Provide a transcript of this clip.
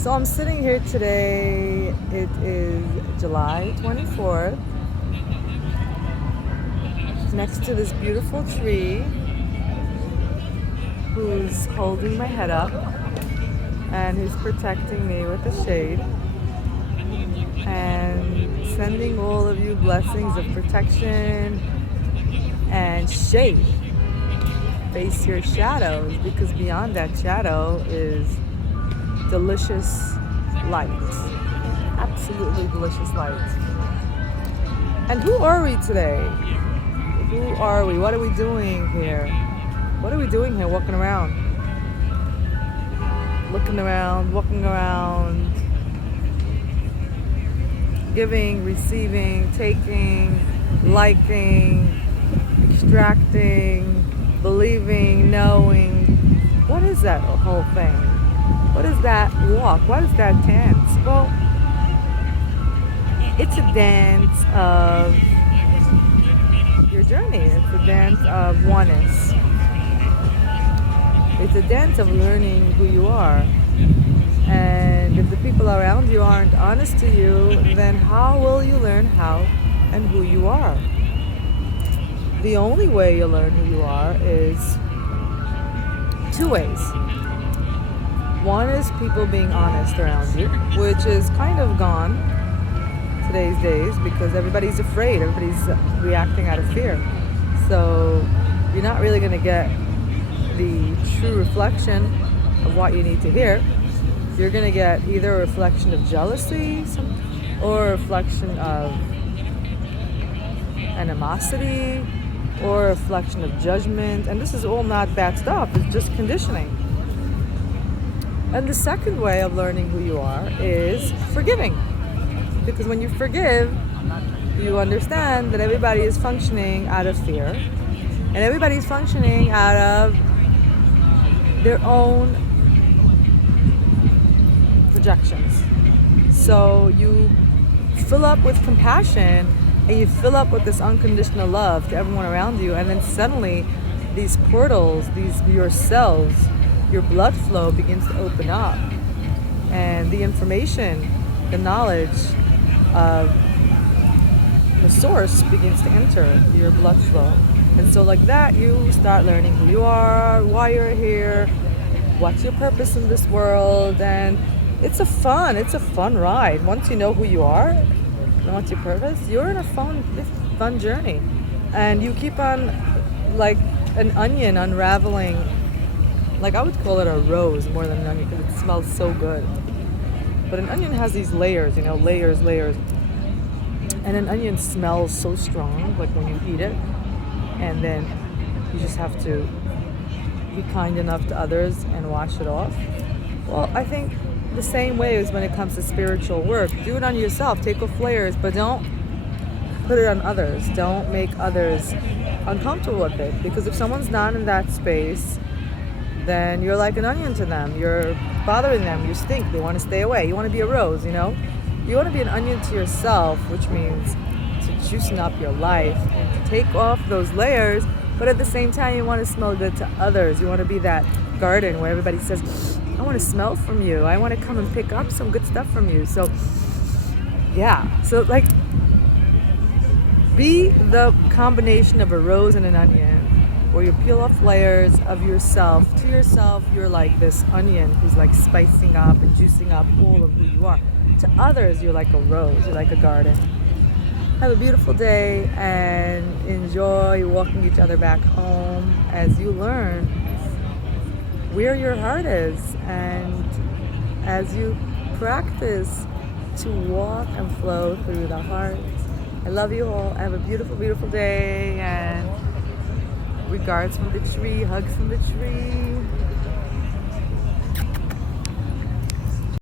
So I'm sitting here today. It is July 24th, next to this beautiful tree who's holding my head up and who's protecting me with the shade and sending all of you blessings of protection and shade. Face your shadows, because beyond that shadow is delicious light. Absolutely delicious light. And who are we today? Who are we? What are we doing here? What are we doing here walking around? Looking around, walking around, giving, receiving, taking, liking, extracting, believing, knowing. What is that whole thing? What is that walk? What is that dance? Well, it's a dance of your journey. It's a dance of oneness. It's a dance of learning who you are. And if the people around you aren't honest to you, then how will you learn how and who you are? The only way you learn who you are is two ways. One is people being honest around you, which is kind of gone today's days because everybody's afraid. Everybody's reacting out of fear. So you're not really going to get the true reflection of what you need to hear. You're going to get either a reflection of jealousy or a reflection of animosity or a reflection of judgment. And this is all not bad stuff. It's just conditioning. And the second way of learning who you are is forgiving. Because when you forgive, you understand that everybody is functioning out of fear. And everybody's functioning out of their own projections. So you fill up with compassion and you fill up with this unconditional love to everyone around you, and then suddenly these portals, your cells, your blood flow begins to open up, and the information, the knowledge of the source begins to enter your blood flow. And so like that, you start learning who you are, why you're here, what's your purpose in this world. And it's a fun ride. Once you know who you are and what's your purpose, you're in a fun journey. And you keep on, like an onion, unraveling. Like I would call it a rose more than an onion because it smells so good. But an onion has these layers, layers. And an onion smells so strong, like when you eat it. And then you just have to be kind enough to others and wash it off. Well, I think the same way is when it comes to spiritual work. Do it on yourself. Take off layers, but don't put it on others. Don't make others uncomfortable with it. Because if someone's not in that space, then you're like an onion to them. You're bothering them. You stink. They want to stay away. You want to be a rose, You want to be an onion to yourself, which means to juicing up your life and to take off those layers. But at the same time, you want to smell good to others. You want to be that garden where everybody says, I want to smell from you. I want to come and pick up some good stuff from you. So, yeah. So, like, be the combination of a rose and an onion, where you peel off layers of yourself. To yourself, you're like this onion who's like spicing up and juicing up all of who you are. To others, you're like a rose. You're like a garden. Have a beautiful day and enjoy walking each other back home as you learn where your heart is, and as you practice to walk and flow through the heart. I love you all. Have a beautiful, beautiful day, and regards from the tree, hugs from the tree.